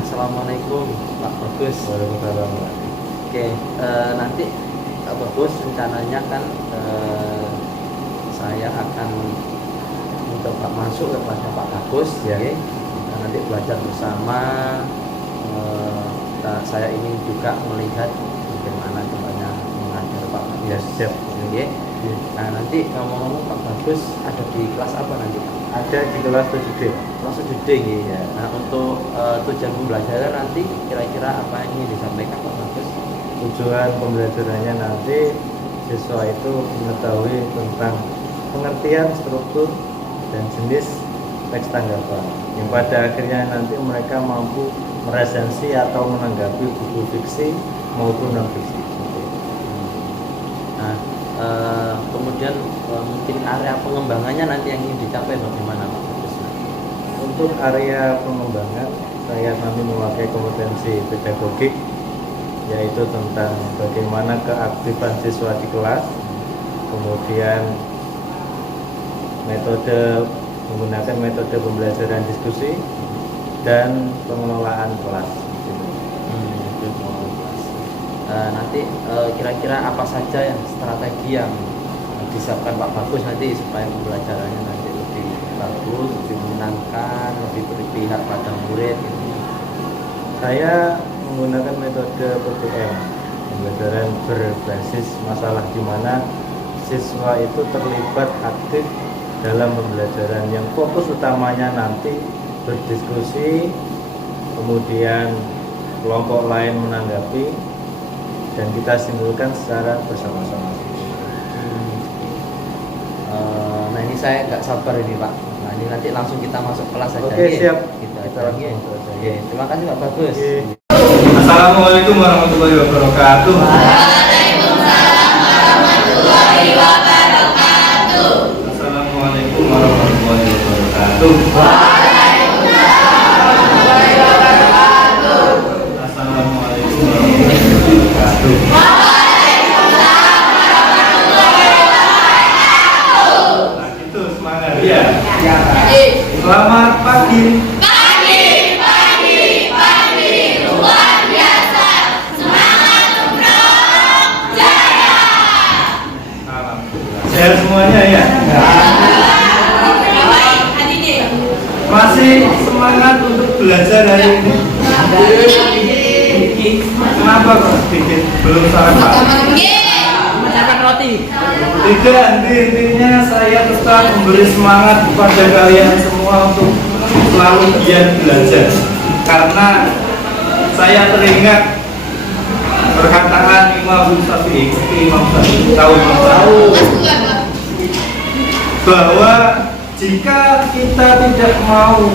Assalamualaikum Pak Bagus. Waalaikumsalam. Oke, nanti Pak Bagus rencananya kan saya akan mencoba masuk ke kelasnya Pak Bagus, Ya. oke. Nah, nanti belajar bersama. Saya ingin juga melihat bagaimana caranya mengajar Pak Bagus. Ya, siap. Oke. Nah, nanti ngomong-ngomong Pak Bagus ada di kelas apa nanti Pak? Ada di kelas 7D. Kelas 7D ya. Nah, untuk tujuan pembelajaran nanti kira-kira apa yang ingin disampaikan Pak Bagus? Tujuan pembelajarannya nanti siswa itu mengetahui tentang pengertian struktur dan jenis teks tanggapan yang pada akhirnya nanti mereka mampu meresensi atau menanggapi buku fiksi maupun non fiksi. Nah, kemudian mungkin area pengembangannya nanti yang ingin dicapai bagaimana Pak Bagus? Untuk area pengembangan saya nanti memakai kompetensi pedagogik, yaitu tentang bagaimana keaktifan siswa di kelas, kemudian menggunakan metode pembelajaran diskusi dan pengelolaan kelas. Nanti kira-kira apa saja yang strategi yang disiapkan Pak Bagus nanti supaya pembelajarannya nanti lebih bagus, lebih menyenangkan, lebih berpihak pada murid gitu. Saya menggunakan metode PBM, pembelajaran berbasis masalah, di mana siswa itu terlibat aktif dalam pembelajaran yang fokus utamanya nanti berdiskusi, kemudian kelompok lain menanggapi, dan kita simpulkan secara bersama-sama. Nah, ini saya nggak sabar ini Pak. Nah, ini nanti langsung kita masuk kelas saja. Oke, siap. Kita lagi. Oke, terima kasih Pak Bagus. Oke. Assalamualaikum warahmatullahi wabarakatuh. Waalaikumsalam warahmatullahi wabarakatuh. Assalamualaikum warahmatullahi wabarakatuh. Waalaikumsalam warahmatullahi wabarakatuh. Assalamualaikum warahmatullahi wabarakatuh. Waalaikumsalam warahmatullahi wabarakatuh. Nah, itu semangat ya. Jadi, Selamat pagi. pagi, luar biasa. Semangat umroh jaya. Alhamdulillah. Sehat semuanya ya. Baik, hadirin. Masih semangat untuk belajar hari ini. Kenapa kok sedikit belum sarapan? Makan roti. Tidak, intinya saya tetap memberi semangat kepada kalian semua untuk selalu giat belajar. Karena saya teringat perkataan Imam Syafi'i tahun bahwa jika kita tidak mau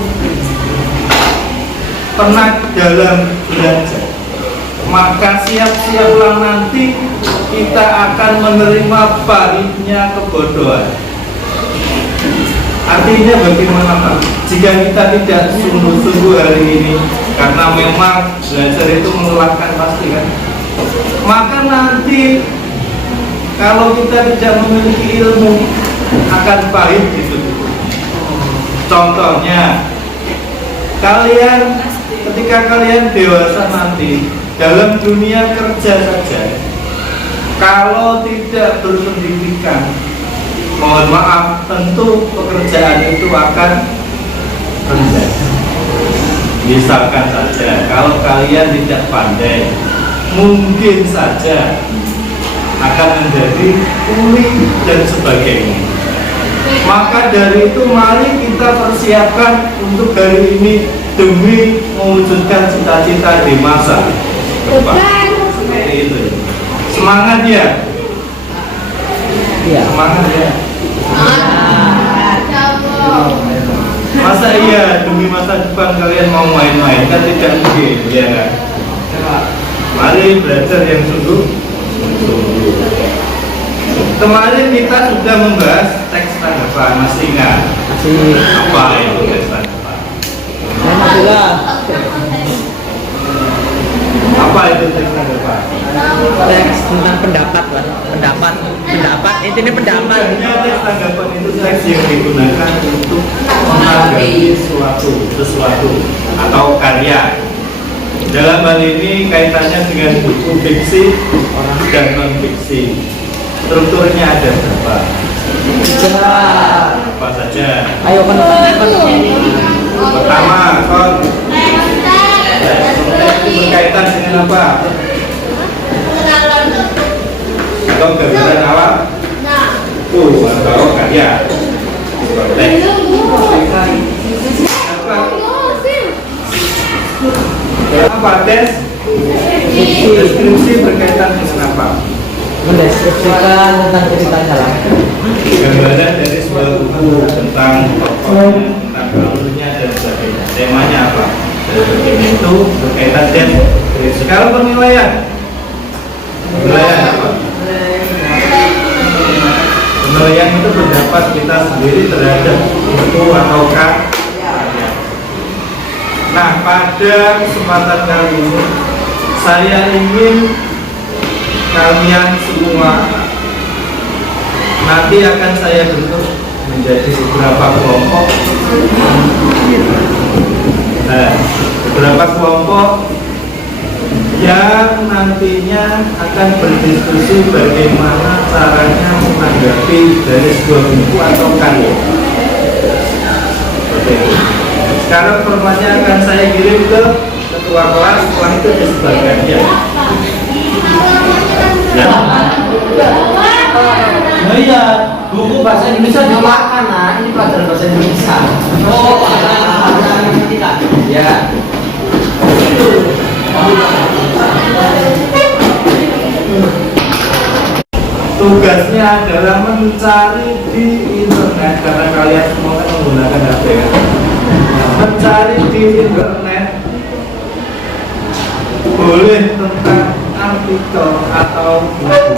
penat dalam belajar, maka siap-siaplah nanti kita akan menerima pahitnya kebodohan. Artinya bagaimana Pak? Jika kita tidak sungguh-sungguh hari ini, karena memang belajar itu melelahkan pasti kan, maka nanti kalau kita tidak memiliki ilmu akan pahit gitu. Contohnya, ketika kalian dewasa nanti dalam dunia kerja saja, kalau tidak berpendidikan, mohon maaf, tentu pekerjaan itu akan rendah. Misalkan saja, kalau kalian tidak pandai, mungkin saja akan menjadi kuli dan sebagainya. Maka dari itu mari kita persiapkan untuk hari ini demi mewujudkan cita-cita di masa depan. Seperti itu. Semangat ya. Iya. Semangat ya. Masa iya demi masa depan kalian mau main-main, kan tidak mungkin ya kan? Mari belajar yang sungguh. Kemarin kita sudah membahas teks tanggapan, masih ingat? Apa itu teks tanggapan? Apa Apa itu teks tanggapan? Teks tentang pendapat lah. Pendapat intinya pendapat. Sebenarnya teks tanggapan itu teks yang digunakan untuk menanggapi sesuatu atau karya. Dalam hal ini kaitannya dengan buku fiksi dan non fiksi. Strukturnya ada berapa? Apa saja? Ayo kan. Pertama, berkaitan dengan apa? Atau gambaran awal? Atau karya? Konteks. Apa tes? Deskripsi berkaitan dengan apa? Mendeskripsikan tentang ceritanya lah. Gambaran dari sebuah buku tentang tokohnya, tentang alurnya dan sebagainya. Temanya apa? Dari begini itu berkaitan dengan kalau penilaian apa? Penilaian itu pendapat kita sendiri terhadap buku atau karya. Nah, pada kesempatan kali ini saya ingin kalian semua nanti akan saya bentuk menjadi beberapa kelompok. Beberapa kelompok yang nantinya akan berdiskusi bagaimana caranya menanggapi dari sebuah buku atau karya. Oke. Sekarang formatnya akan saya kirim ke ketua kelas, setelah itu disebarkan ya. Nah iya, buku bahasa Indonesia dimakan lah, ini pelajaran bahasa Indonesia. Oh, pelajaran tidak. Ya. Tugasnya adalah mencari di internet karena kalian semua kan menggunakan HP ya. Mencari di internet boleh tentang artikel atau buku.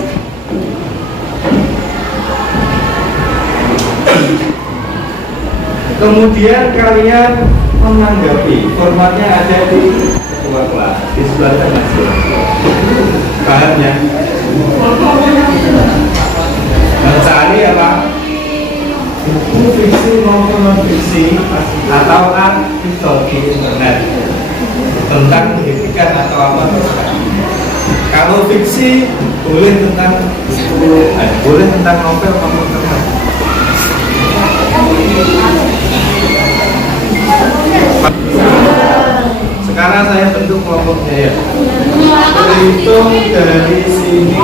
Kemudian kalian menanggapi, formatnya ada di ketua kelas, di sebelah kanan. Paham ya? Mencari apa? Buku fiksi maupun non fiksi atau artikel di internet tentang pendidikan atau apa terserah. Kalau fiksi boleh tentang boleh tentang novel maupun tentang. Sekarang saya bentuk kelompoknya ya. Hitung dari sini.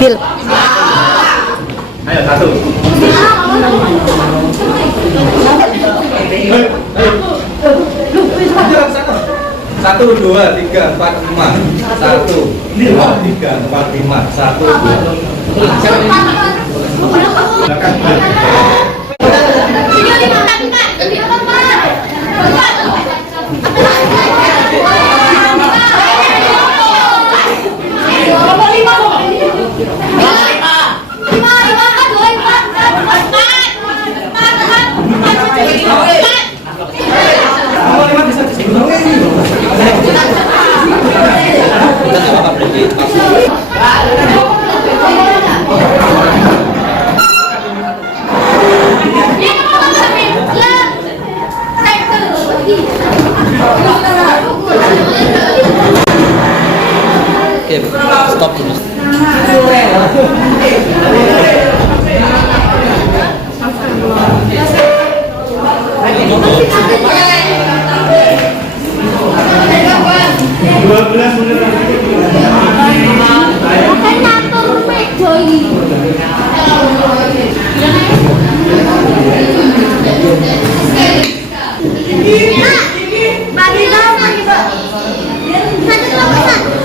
Bil. Ayo satu. Satu, dua, tiga, empat, lima. Satu, dua, tiga, empat, lima. Satu, dua. Belakang. Oke, stop dulu.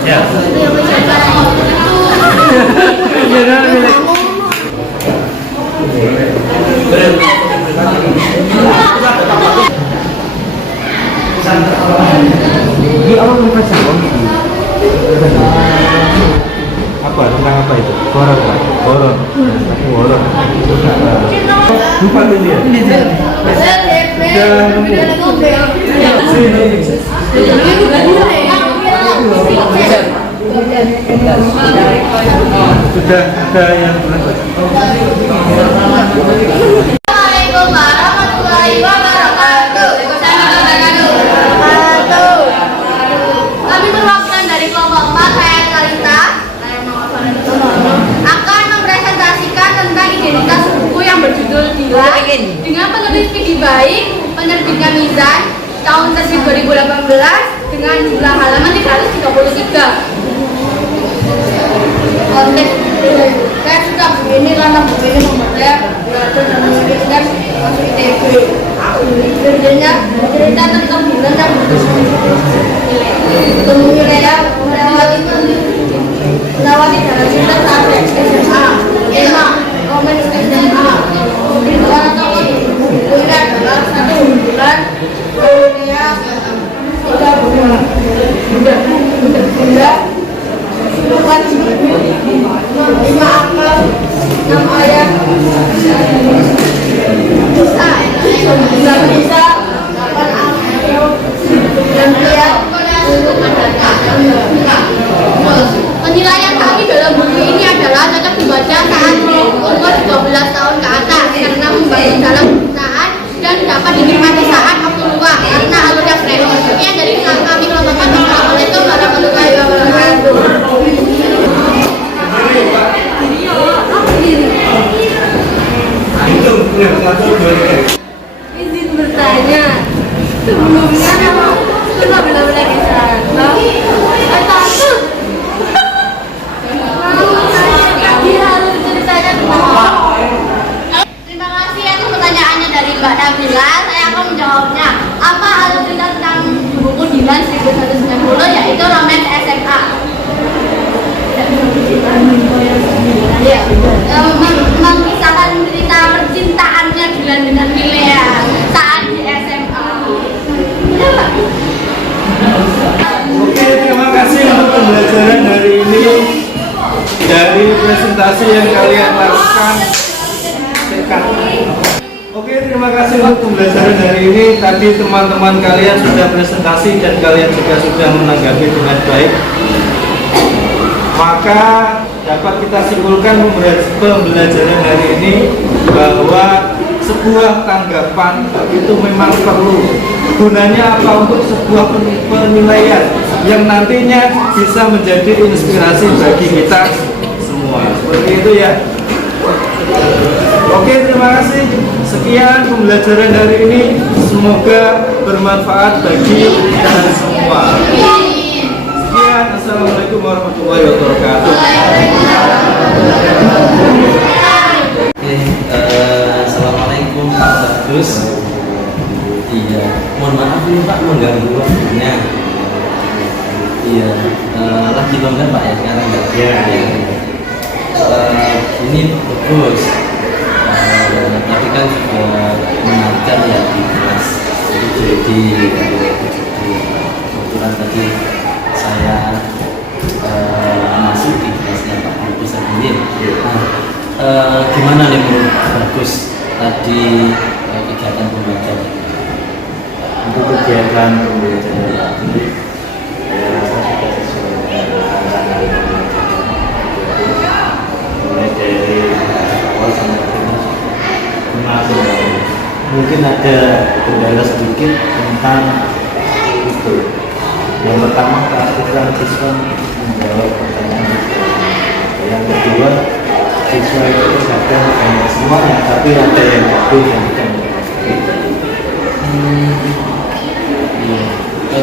Ya. Ini apa profesor? Apa tentang apa itu? Horor Pak. Horor. Tapi horor. Lupa ini ya. Sudah ada yang Assalamualaikum warahmatullahi wabarakatuh. Kami perwakilan dari kelompok 4, saya Talita, akan mempresentasikan tentang identitas buku yang berjudul Dila dengan penulis Pidi Baik, penerbitnya Mizan, tahun terbit 2018 dengan jumlah halaman 333. Konteks saya suka buku ini karena buku ini membuat saya belajar dan menuliskan masuk ITB. Judulnya cerita tentang bulan yang bertemu wilayah melewati jalan cinta saat SMA. Tema komen SMA. Pemberitahuan atau buku ini adalah satu bulan wilayah tiga bulan. Bukan 5 akal 6 ayat bisa 9 bisa 8 akal dan lihat penilaian kami dalam buku ini adalah cocok dibaca saat umur 12 tahun ke atas karena membangun dalam pembinaan dan dapat dinikmati saat waktu luang karena alurnya fresh. Sekian dari kami kelompok 4. Assalamualaikum warahmatullahi wabarakatuh. Izin bertanya, sebelumnya nama sudah benar-benar kisah takut. Harus ceritanya tentang apa? Terima kasih atas pertanyaannya dari Mbak Nabila. Saya akan menjawabnya. Apa alur cerita tentang buku Dilan 1190 yaitu Roman SMA. Ya, mengisahkan cerita percintaannya Dilan dengan Milea saat di SMA. Ya, Pak. Oke, terima kasih untuk pembelajaran hari ini dari presentasi yang kalian lakukan. Oke, terima kasih untuk pembelajaran hari ini. Tadi teman-teman kalian sudah presentasi dan kalian juga sudah menanggapi dengan baik. Maka dapat kita simpulkan pembelajaran hari ini bahwa sebuah tanggapan itu memang perlu. Gunanya apa? Untuk sebuah penilaian yang nantinya bisa menjadi inspirasi bagi kita semua. Seperti itu ya. Oke, terima kasih. Sekian pembelajaran hari ini. Semoga bermanfaat bagi kita semua. Sekian, assalamualaikum warahmatullahi wabarakatuh. Oke, assalamualaikum Pak Bagus. Iya, mohon maaf nih Pak mengganggu waktunya. Iya, lagi longgar Pak ya sekarang nggak? Iya. Ini bagus. Tapi kan juga mengajar ya di kelas. Jadi kebetulan tadi saya masuk di kelasnya Pak Bagus sendiri. Gimana nih menurut Pak Bagus tadi kegiatan pembelajaran? untuk kegiatan pembelajaran ini saya rasa sudah sesuai dengan tantangan mulai dari awal sampai akhirnya termasuk mungkin ada kendala sedikit tentang itu. Yang pertama keaktifan siswa menjawab pertanyaan siswa. Yang kedua siswa itu kadang banyak semuanya tapi ada yang bagus yang tidak.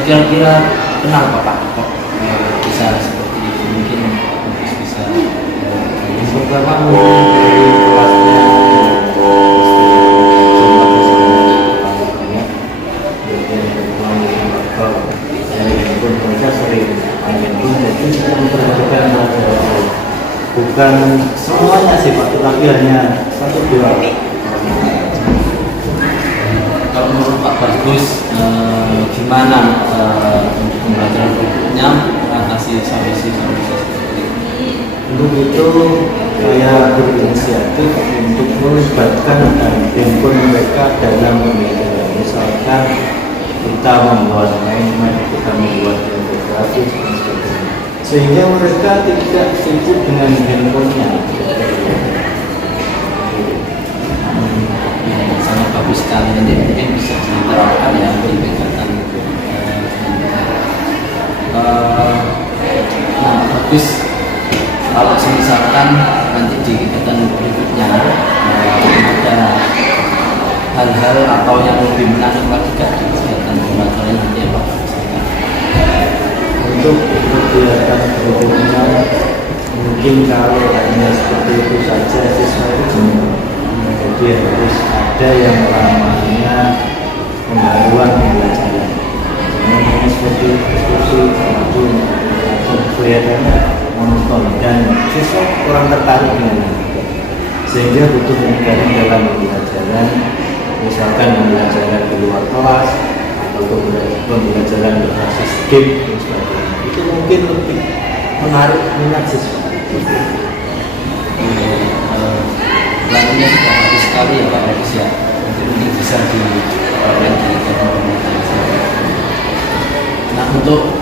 Kira-kira kenapa Pak kok bisa seperti itu? Mungkin bisa Pertama mungkin dari kelasnya mereka sering memperhatikan bukan semuanya sih Pak, tetapi hanya 1-2. kalau menurut Pak Bagus Bagus gimana untuk pembelajaran berikutnya mengatasi solusi seperti ini. Untuk itu saya berinisiatif untuk melibatkan handphone mereka dalam pembelajaran. Misalkan kita membuat main-main, kita membuat infografis dan sebagainya, sehingga mereka tidak sibuk dengan handphonenya. Sangat bagus sekali, nanti mungkin bisa diterapkan ya di kegiatan itu. Nah, bagus kalau misalkan nanti di kegiatan berikutnya ada hal-hal atau yang lebih menarik lagi di kegiatan pembelajaran nanti ya Pak. Untuk kegiatan berikutnya mungkin kalau hanya seperti itu saja siswa itu jenuh. Jadi harus ada yang namanya pembaruan pembelajaran. Ini seperti diskusi satu kelihatannya monoton dan siswa kurang tertarik dengan itu. Sehingga butuh peningkatan dalam pembelajaran, misalkan pembelajaran di luar kelas atau pembelajaran berbasis game dan sebagainya. Itu mungkin lebih menarik minat siswa. Lainnya sudah bagus sekali ya Pak Bagus ya. Nanti mungkin bisa diterapkan di kegiatan pembelajaran. Nah untuk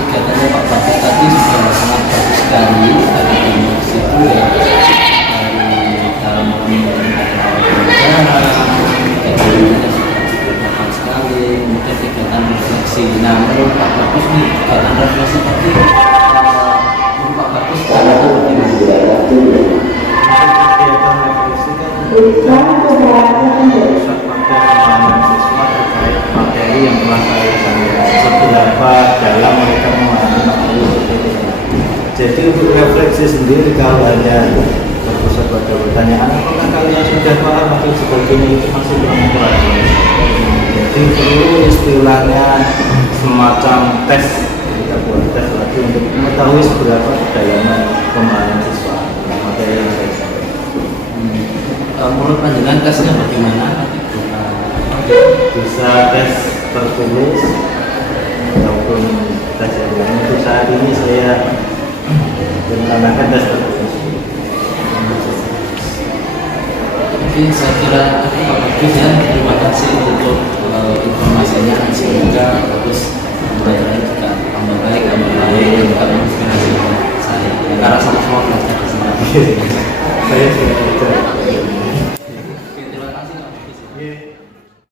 kegiatannya Pak Bagus tadi sudah sangat bagus sekali dari situ ya, dari dalam pembelajaran kegiatannya sudah bagus sekali, kemudian kegiatan refleksi. Nah menurut Pak Bagus nih kegiatan refleksi tadi menurut Pak Bagus cara bagaimana? Kegiatan refleksi kan pusat pemahaman siswa terkait materi yang telah saya sampaikan, seberapa dalam mereka memahami materi tersebut. Jadi untuk refleksi sendiri kalau hanya berpusat pada pertanyaan apakah kalian sudah paham atau sebagainya itu masih kurang. Jadi perlu istilahnya semacam tes, kita buat tes lagi untuk mengetahui seberapa kedalaman pemahaman siswa materi yang saya sampaikan. Menurut panjenengan tesnya bagaimana? Bisa tes tertulis ataupun tes yang lain. Untuk saat ini saya merencanakan tes tertulis. Oke, saya kira cukup bagus ya. Terima kasih untuk informasinya. Semoga bagus